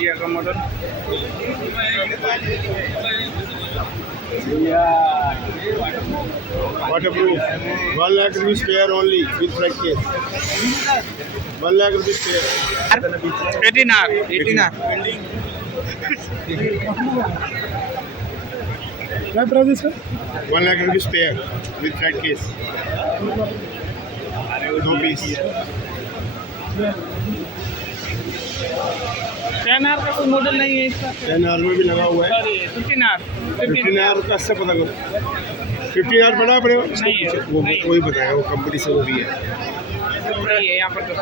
Asia का model. Waterproof. 1 lakh rupees spare only with front case. 1 lakh rupees spare. 18R। क्या price है sir? 1 lakh rupees spare with front case. 2 piece. 10R का कोई model नहीं है इसका? 10R में भी लगा हुआ है। 15R। 15R का इससे पता करो। 15R बड़ा पड़ेगा नहीं है। वो वही बताया, वो कंपनी से वो भी है। नहीं है यहाँ पर तो।